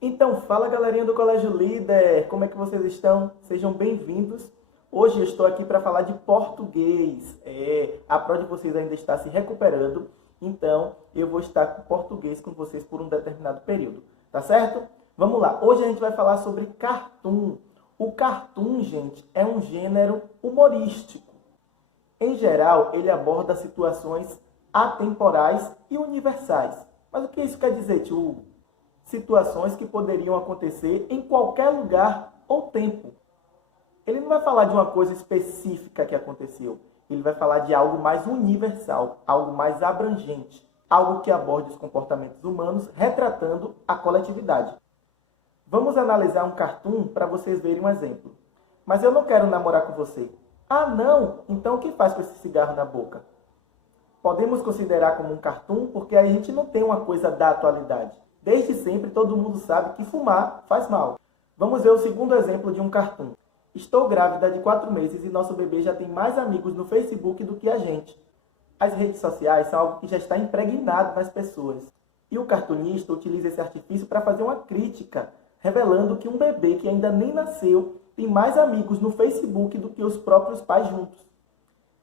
Então, fala galerinha do Colégio Líder, como é que vocês estão? Sejam bem-vindos. Hoje eu estou aqui para falar de português. A prova de vocês ainda está se recuperando, então eu vou estar com português com vocês por um determinado período, tá certo? Vamos lá, hoje a gente vai falar sobre cartoon. O cartoon, gente, é um gênero humorístico. Em geral, ele aborda situações atemporais e universais. Mas o que isso quer dizer, tio? Situações que poderiam acontecer em qualquer lugar ou tempo. Ele não vai falar de uma coisa específica que aconteceu. Ele vai falar de algo mais universal, algo mais abrangente, algo que aborde os comportamentos humanos, retratando a coletividade. Vamos analisar um cartoon para vocês verem um exemplo. Mas eu não quero namorar com você. Ah, não? Então o que faz com esse cigarro na boca? Podemos considerar como um cartoon porque a gente não tem uma coisa da atualidade. Desde sempre todo mundo sabe que fumar faz mal. Vamos ver o segundo exemplo de um cartoon. Estou grávida de 4 meses e nosso bebê já tem mais amigos no Facebook do que a gente. As redes sociais são algo que já está impregnado nas pessoas. E o cartunista utiliza esse artifício para fazer uma crítica, revelando que um bebê que ainda nem nasceu tem mais amigos no Facebook do que os próprios pais juntos.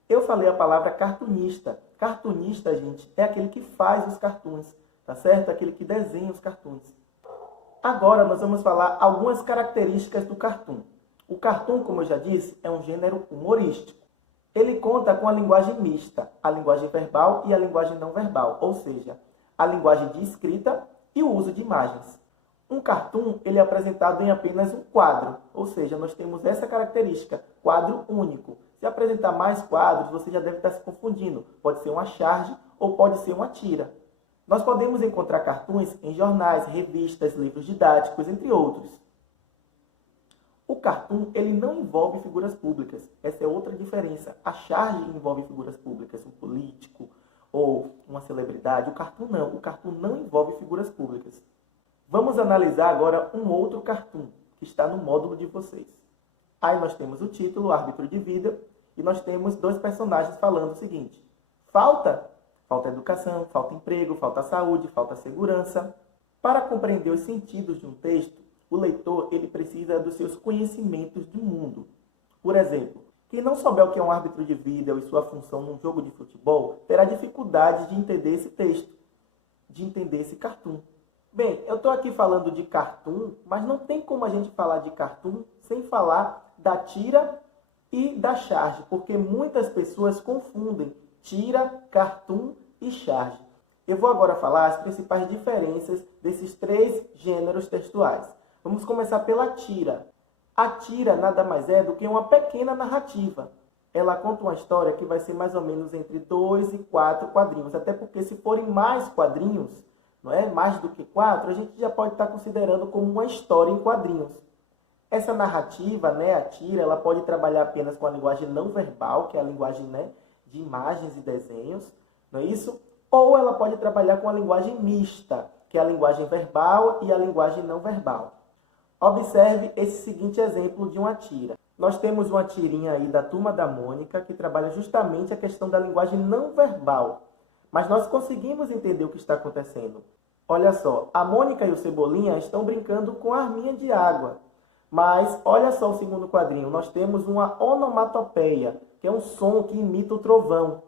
Eu falei a palavra cartunista. Cartunista, gente, é aquele que faz os cartoons, tá certo? Aquele que desenha os cartoons. Agora nós vamos falar algumas características do cartoon. O cartoon, como eu já disse, é um gênero humorístico. Ele conta com a linguagem mista, a linguagem verbal e a linguagem não verbal, ou seja, a linguagem de escrita e o uso de imagens. Um cartoon ele é apresentado em apenas um quadro, ou seja, nós temos essa característica, quadro único. Se apresentar mais quadros, você já deve estar se confundindo. Pode ser uma charge ou pode ser uma tira. Nós podemos encontrar cartoons em jornais, revistas, livros didáticos, entre outros. O cartoon ele não envolve figuras públicas. Essa é outra diferença. A charge envolve figuras públicas, um político ou uma celebridade. O cartoon não. O cartoon não envolve figuras públicas. Vamos analisar agora um outro cartoon que está no módulo de vocês. Aí nós temos o título, Árbitro de Vida, e nós temos dois personagens falando o seguinte. Falta educação, falta emprego, falta saúde, falta segurança. Para compreender os sentidos de um texto, o leitor ele precisa dos seus conhecimentos do mundo. Por exemplo, quem não souber o que é um árbitro de vida e sua função num jogo de futebol, terá dificuldade de entender esse texto, de entender esse cartoon. Bem, eu estou aqui falando de cartoon, mas não tem como a gente falar de cartoon sem falar da tira e da charge, porque muitas pessoas confundem tira, cartoon e charge. Eu vou agora falar as principais diferenças desses três gêneros textuais. Vamos começar pela tira. A tira nada mais é do que uma pequena narrativa. Ela conta uma história que vai ser mais ou menos entre 2 e 4 quadrinhos, até porque se forem mais quadrinhos, não é? Mais do que 4, a gente já pode estar considerando como uma história em quadrinhos. Essa narrativa, né, a tira, ela pode trabalhar apenas com a linguagem não verbal, que é a linguagem, né, de imagens e desenhos, não é isso? Ou ela pode trabalhar com a linguagem mista, que é a linguagem verbal e a linguagem não verbal. Observe esse seguinte exemplo de uma tira. Nós temos uma tirinha aí da Turma da Mônica, que trabalha justamente a questão da linguagem não verbal. Mas nós conseguimos entender o que está acontecendo. Olha só, a Mônica e o Cebolinha estão brincando com a arminha de água. Mas olha só o segundo quadrinho, nós temos uma onomatopeia, que é um som que imita o trovão.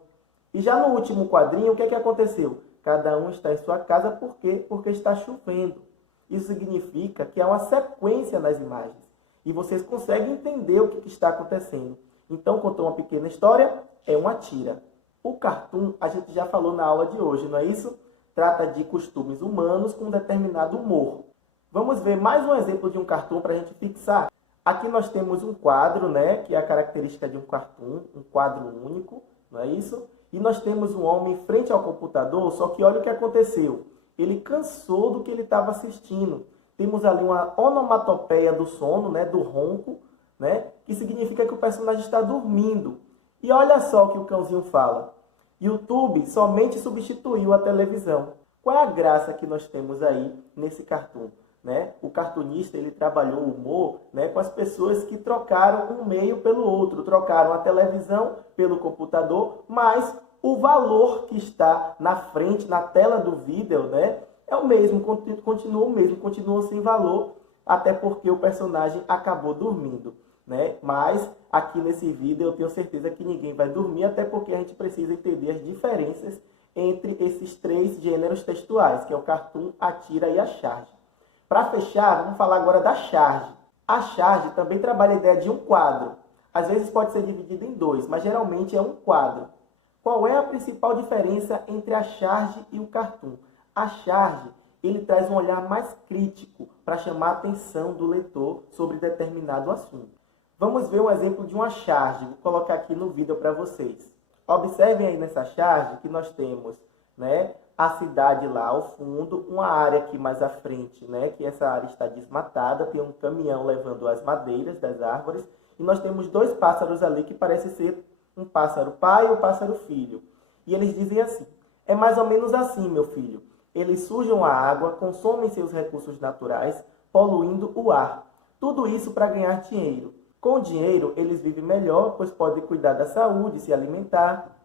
E já no último quadrinho, o que é que aconteceu? Cada um está em sua casa, por quê? Porque está chovendo. Isso significa que há uma sequência nas imagens. E vocês conseguem entender o que está acontecendo. Então, contou uma pequena história, é uma tira. O cartoon, a gente já falou na aula de hoje, não é isso? Trata de costumes humanos com um determinado humor. Vamos ver mais um exemplo de um cartoon para a gente fixar. Aqui nós temos um quadro, né, que é a característica de um cartoon, um quadro único, não é isso? E nós temos um homem em frente ao computador, só que olha o que aconteceu. Ele cansou do que ele estava assistindo. Temos ali uma onomatopeia do sono, né, do ronco, né, que significa que o personagem está dormindo. E olha só o que o cãozinho fala. YouTube somente substituiu a televisão. Qual é a graça que nós temos aí nesse cartoon? Né? O cartunista ele trabalhou o humor, né, com as pessoas que trocaram um meio pelo outro. Trocaram a televisão pelo computador, mas o valor que está na frente, na tela do vídeo, né, é o mesmo, continua o mesmo, continua sem valor, até porque o personagem acabou dormindo, né? Mas aqui nesse vídeo eu tenho certeza que ninguém vai dormir, até porque a gente precisa entender as diferenças entre esses três gêneros textuais, que é o cartoon, a tira e a charge. Para fechar, vamos falar agora da charge. A charge também trabalha a ideia de um quadro. Às vezes pode ser dividido em dois, mas geralmente é um quadro. Qual é a principal diferença entre a charge e o cartoon? A charge, ele traz um olhar mais crítico para chamar a atenção do leitor sobre determinado assunto. Vamos ver um exemplo de uma charge. Vou colocar aqui no vídeo para vocês. Observem aí nessa charge que nós temos, né, a cidade lá ao fundo, uma área aqui mais à frente, né, que essa área está desmatada, tem um caminhão levando as madeiras das árvores, e nós temos dois pássaros ali que parece ser um pássaro pai e um pássaro filho. E eles dizem assim: é mais ou menos assim, meu filho. Eles sujam a água, consomem seus recursos naturais, poluindo o ar. Tudo isso para ganhar dinheiro. Com o dinheiro, eles vivem melhor, pois podem cuidar da saúde, se alimentar.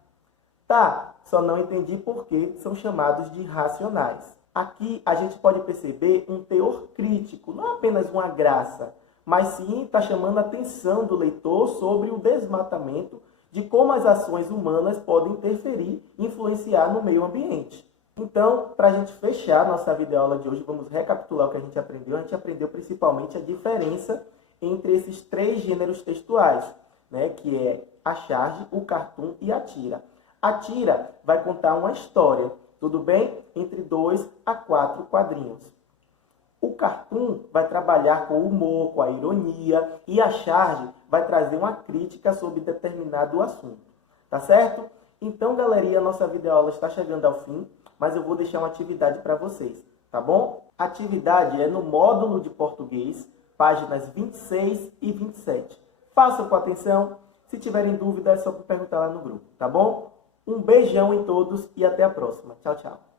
Tá, só não entendi por que são chamados de racionais. Aqui a gente pode perceber um teor crítico, não apenas uma graça, mas sim está chamando a atenção do leitor sobre o desmatamento, de como as ações humanas podem interferir e influenciar no meio ambiente. Então, para a gente fechar nossa videoaula de hoje, vamos recapitular o que a gente aprendeu. A gente aprendeu principalmente a diferença entre esses três gêneros textuais, né, que é a charge, o cartoon e a tira. A tira vai contar uma história, tudo bem? Entre 2 a 4 quadrinhos. O cartoon vai trabalhar com o humor, com a ironia, e a charge vai trazer uma crítica sobre determinado assunto, tá certo? Então, galerinha, nossa videoaula está chegando ao fim, mas eu vou deixar uma atividade para vocês, tá bom? A atividade é no módulo de português, páginas 26 e 27. Façam com atenção. Se tiverem dúvida, é só perguntar lá no grupo, tá bom? Um beijão em todos e até a próxima. Tchau, tchau.